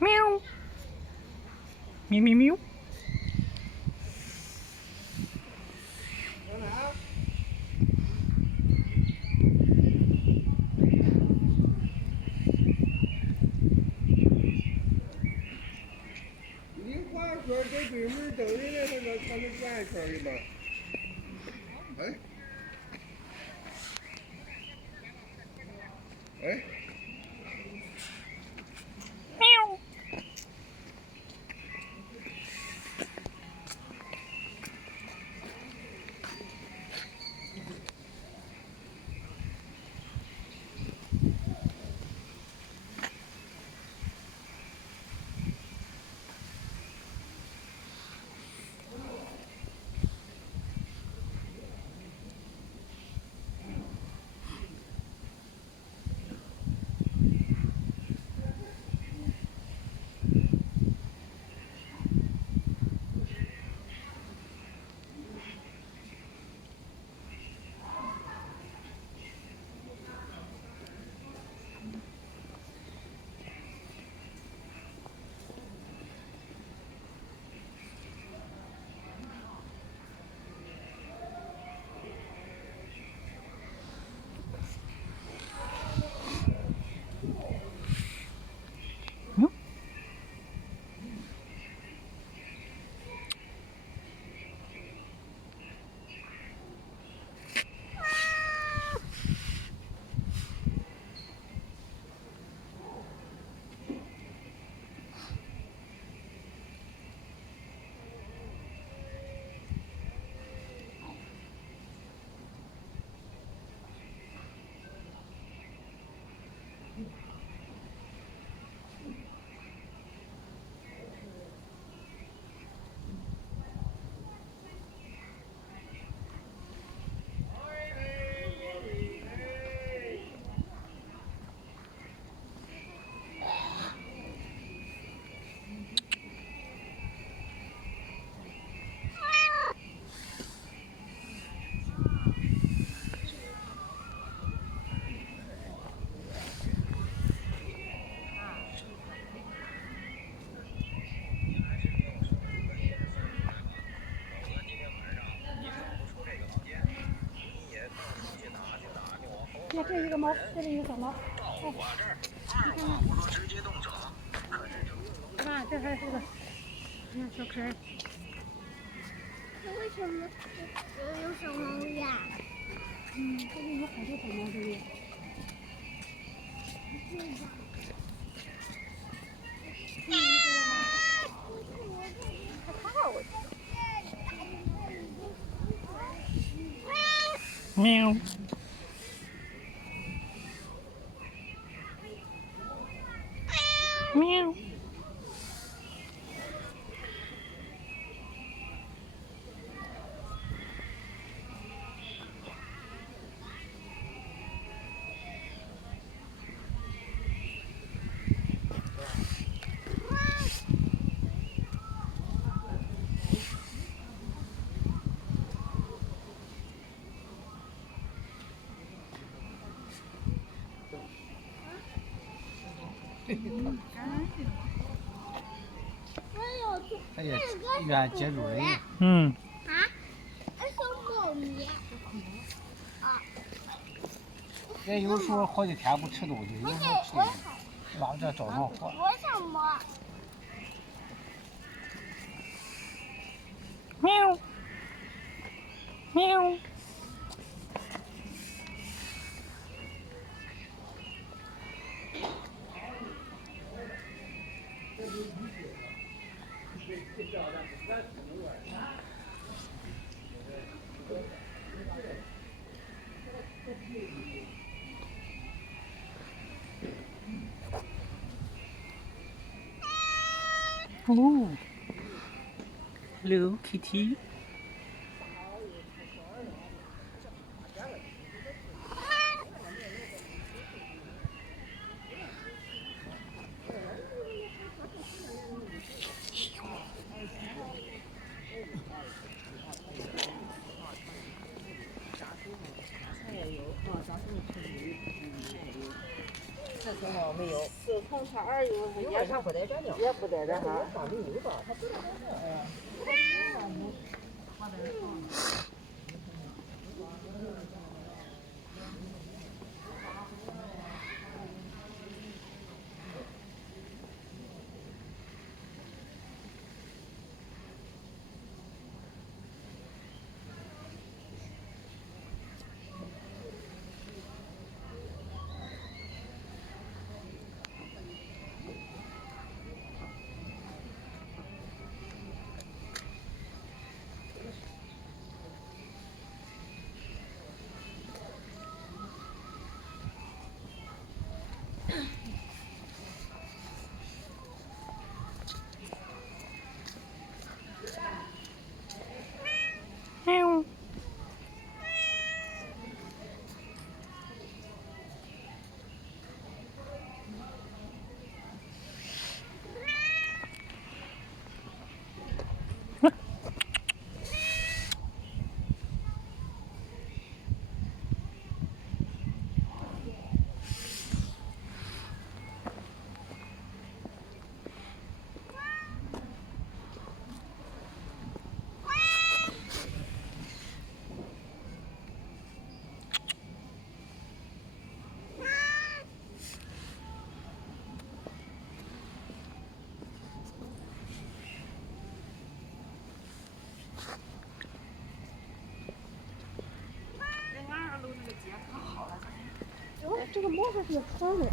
喵，喵喵喵。你话说这对门灯的那个他能转一圈的吗？哎，哎。喵。嗯。那这一个猫，这里一个小猫。哎，你看看，啊，这还是个，你看小可爱。这为什么有小猫呀？这里有好多小猫，这里。喵。喵。哎呀，愿接住人。嗯。啊？那小猫咪。啊。人有时候好几天不吃东西，有时候吃，拉这照上火。为什么？喵。喵。哦，Hello Kitty。是从了没有？是从他儿有也他不在这呢，也不在这哈。上没有吧？他不在这。喵。这个猫还是个窗的。